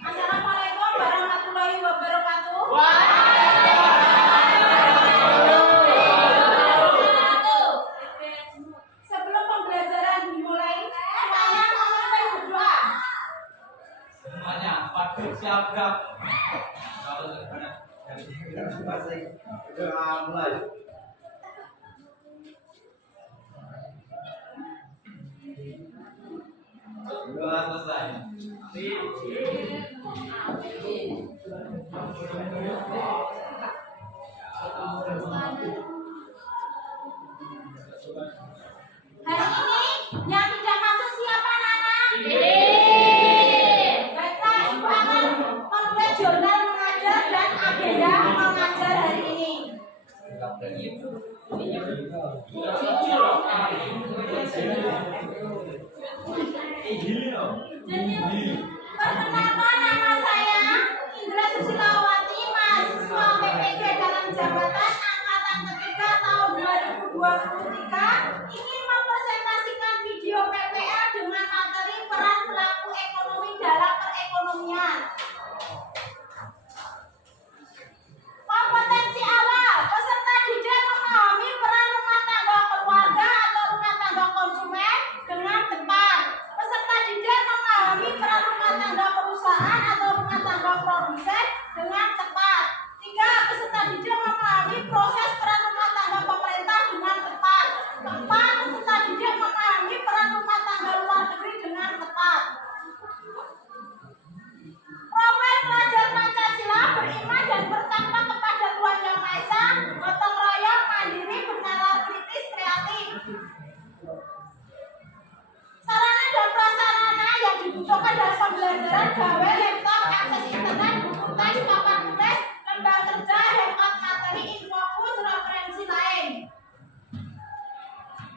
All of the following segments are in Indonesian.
Assalamualaikum warahmatullahi wabarakatuh. Sebelum pembelajaran dimulai, saya mau berdoa. Semuanya patuh siap-siap. Doa mulai. Doa selesai. Hari ini yang tidak masuk siapa, Nana? Baiklah, Ibu akan membuat jurnal mengajar dan agenda mengajar hari ini. Perkenalkan, nama saya Indra Susilawati, mahasiswa PPG dalam jabatan angkatan ketiga tahun 2023, ingin mempresentasikan video PPL dengan materi peran pelaku ekonomi dalam perekonomian. Kompetensi awal, peserta didik memahami peran rumah tangga keluarga atau rumah tangga konsumen dengan tepat. Peserta didik memahami peran rumah tangga perusahaan atau rumah tangga produsen dengan tepat. 3. Peserta didik memahami proses peran rumah tangga pemerintah dengan tepat. 4. Peserta didik memahami peran rumah tangga luar negeri dengan tepat. Profil pelajar Pancasila beriman dan bertakwa kepada Tuhan Yang Maha Esa, gotong royong, mandiri, bernalar kritis, kreatif. Sarana dan prasarana yang dibutuhkan dalam pembelajaran gawe, laptop, akses internet, buku teks, papan tulis, lembar kerja, handout materi, infobus, referensi lain.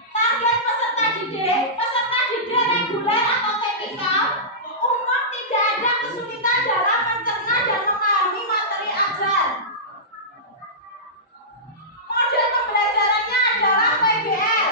Target peserta didik reguler atau tipikal, umum, tidak ada kesulitan dalam mencerna dan memahami materi ajar. Model pembelajarannya adalah PBL.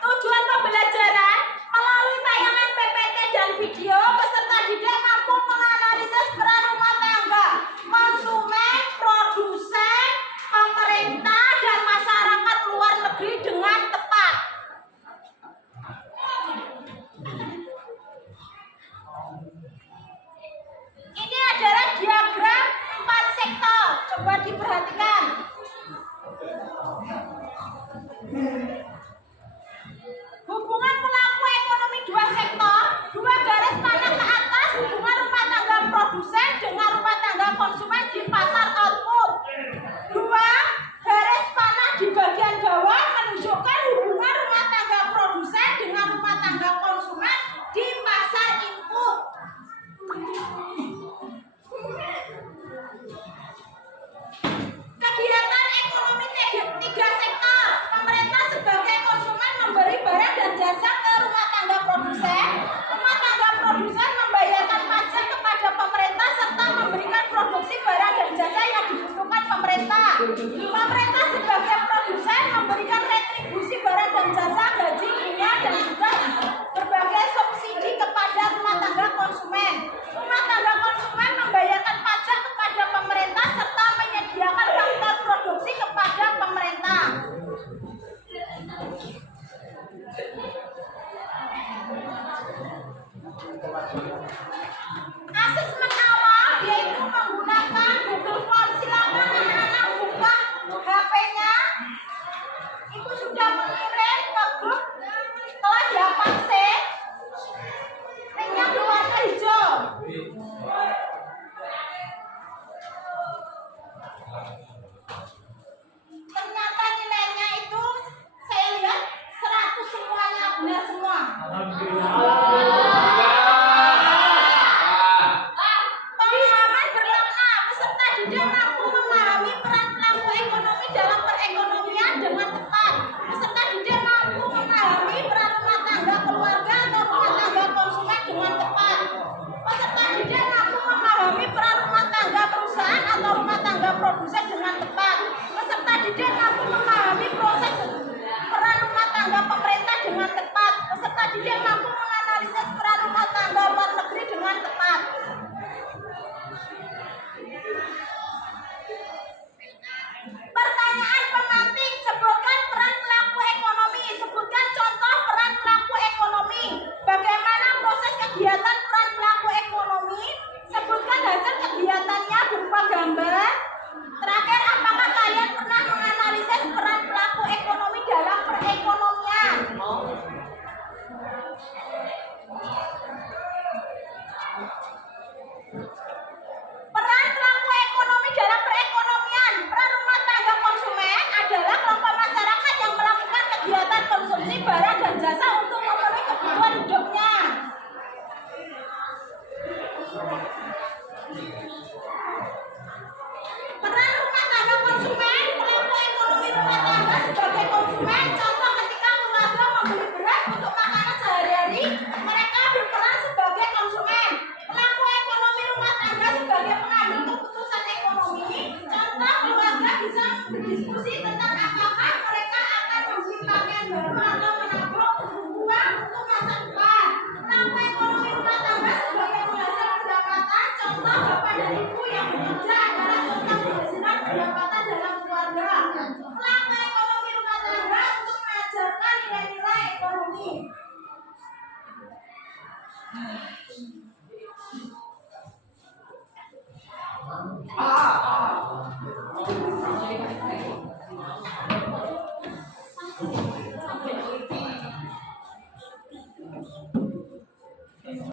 Tujuan pembelajaran melalui tayangan PPT dan video, peserta didik mampu menganalisis peran rumah tangga, konsumen, produsen, pemerintah, dan masyarakat luar negeri dengan tepat. Ini adalah diagram 4 sektor. Coba diperhatikan. Hubungan pelaku ekonomi 2 sektor, 2 garis panah ke atas, hubungan rumah tangga produsen dengan rumah tangga konsumen di pasar output. 2 garis panah di bagian bawah menunjukkan hubungan rumah tangga produsen dengan rumah tangga konsumen di pasar input. Kegiatan ekonomi 3 sektor. Pemerintah sebagai konsumen memberi barang dan jasa ke rumah tangga produsen. Rumah tangga produsen membayarkan pajak kepada pemerintah serta memberikan produksi barang dan jasa yang dibutuhkan pemerintah. Pemerintah sebagai produsen memberikan retribusi barang dan jasa, gaji, bunga, dan juga berbagai subsidi kepada rumah tangga konsumen. Rumah tangga konsumen membayarkan pajak kepada pemerintah serta menyediakan faktor produksi kepada pemerintah. Asesmen awal yaitu menggunakan Google Form. Silakan anak-anak buka HP-nya. Ibu sudah mengirim ke grup kelas 8C. Linknya berwarna hijau. Ternyata nilainya itu saya lihat 100 semuanya benar semua. Alhamdulillah.